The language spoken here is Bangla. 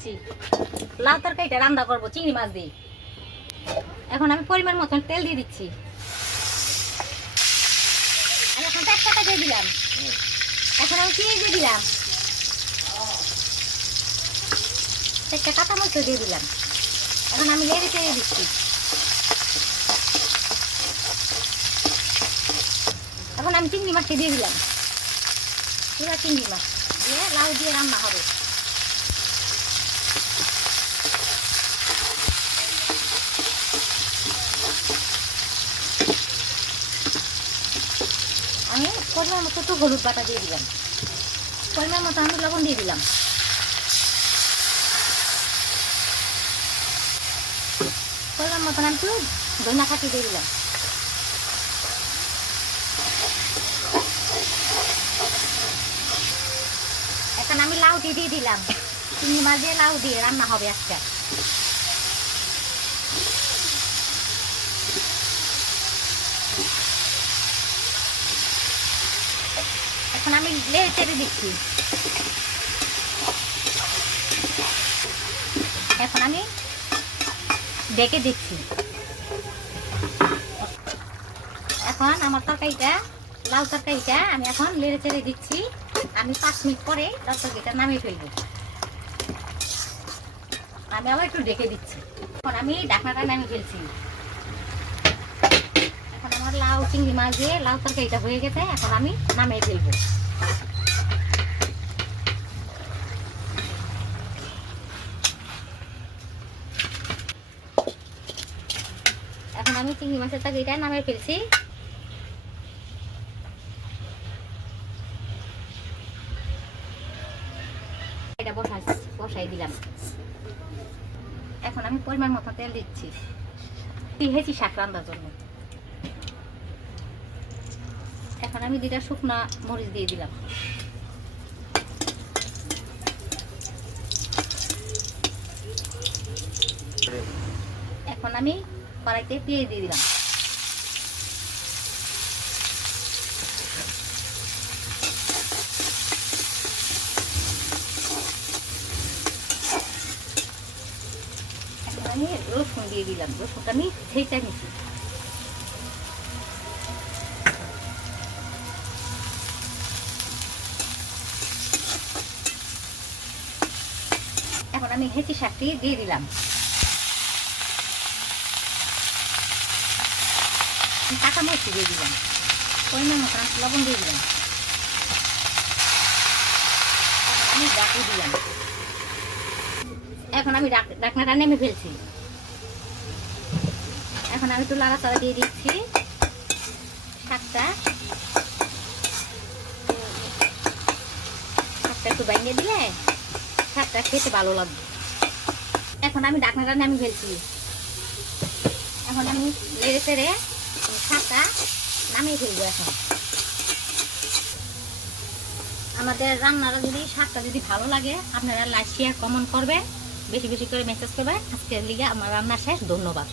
দিচ্ছি। লাউ তরকারিটা রান্না করবো চিংড়ি মাছ দিয়ে। এখন আমি পরিমাণ মতন তেল দিয়ে দিচ্ছি। আমি এখন তেজপাতা দিয়ে দিলাম। এখন আমি পেঁয়াজ দিয়ে দিলাম, একটা কাঁচামরিচ দিয়ে দিলাম। এখন আমি নেড়ে চেড়ে দিচ্ছি। এখন আমি চিংড়ি মাছটা দিয়ে দিলাম, পুরো চিংড়ি মাছ দিয়ে লাউ দিয়ে রান্না হবে। আমি পরিমাণ মতো একটু হলুদ বাটা দিয়ে দিলাম, পরিমাণ মতো আমি লবণ দিয়ে দিলাম, পরিমাণ মতন আমি একটু ধনিয়া পাতা দিয়ে দিলাম। এখন আমি লাউটি দিয়ে দিলাম, চিংড়ি মাছ দিয়ে লাউ দিয়ে রান্না হবে আজকে। এখন আমি নেড়ে চেড়ে দিচ্ছি। এখন আমি ঢেকে দিচ্ছি। এখন আমার তরকারিটা, লাউ তরকারিটা আমি এখন নেড়ে চেড়ে দিচ্ছি। আমি 5 মিনিট পরে তরকারিটা নামিয়ে ফেলবো। আমি আবার একটু ঢেকে দিচ্ছি। এখন আমি ঢাকনাটা নামিয়ে ফেলছি। এখন আমার লাউ চিংড়ি মাছ দিয়ে লাউ তরকারিটা হয়ে গেছে। এখন আমি নামিয়ে ফেলবো। এখন আমি চিংড়ি মাছের তরকারিটা নামিয়ে ফেলছি। এটা বসাই দিলাম। এখন আমি পরিমাণ মতো তেল দিচ্ছি হেঁচি শাক রান্নার জন্য। এখন আমি 2টা শুকনো মরিচ দিয়ে দিলাম। এখন আমি কড়াইতে পেঁয়াজ দিয়ে দিলাম। এখন আমি রসুন দিয়ে দিলাম, রসুনটা আমি ছেঁচে নিচ্ছি। এখন আমি হেঁচি শাকটি দিয়ে দিলাম। কাঁচামরিচ দিয়ে দিলাম, পরিমাণ মতো লবণ দিয়ে দিলাম। আমি ডাকি দিলাম। এখন আমি ঢাকনাটা নেমে ফেলছি। এখন আমি একটু নাড়াচাড়া দিয়ে দিচ্ছি। শাকটা একটু ভেঙে দিলে শাকটা খেতে ভালো লাগবে। এখন আমি ঢাকনাটা নেমে ফেলছি। এখন আমি নেড়ে চেড়ে শাকটা নামিয়ে ফেলবো। এখন আমাদের রান্নাটা যদি শাকটা যদি ভালো লাগে আপনারা লাইক শেয়ার কমেন্ট করবেন, বেশি বেশি করে মেসেজ করবেন। আজকের লিগে আমার রান্না শেষ। ধন্যবাদ।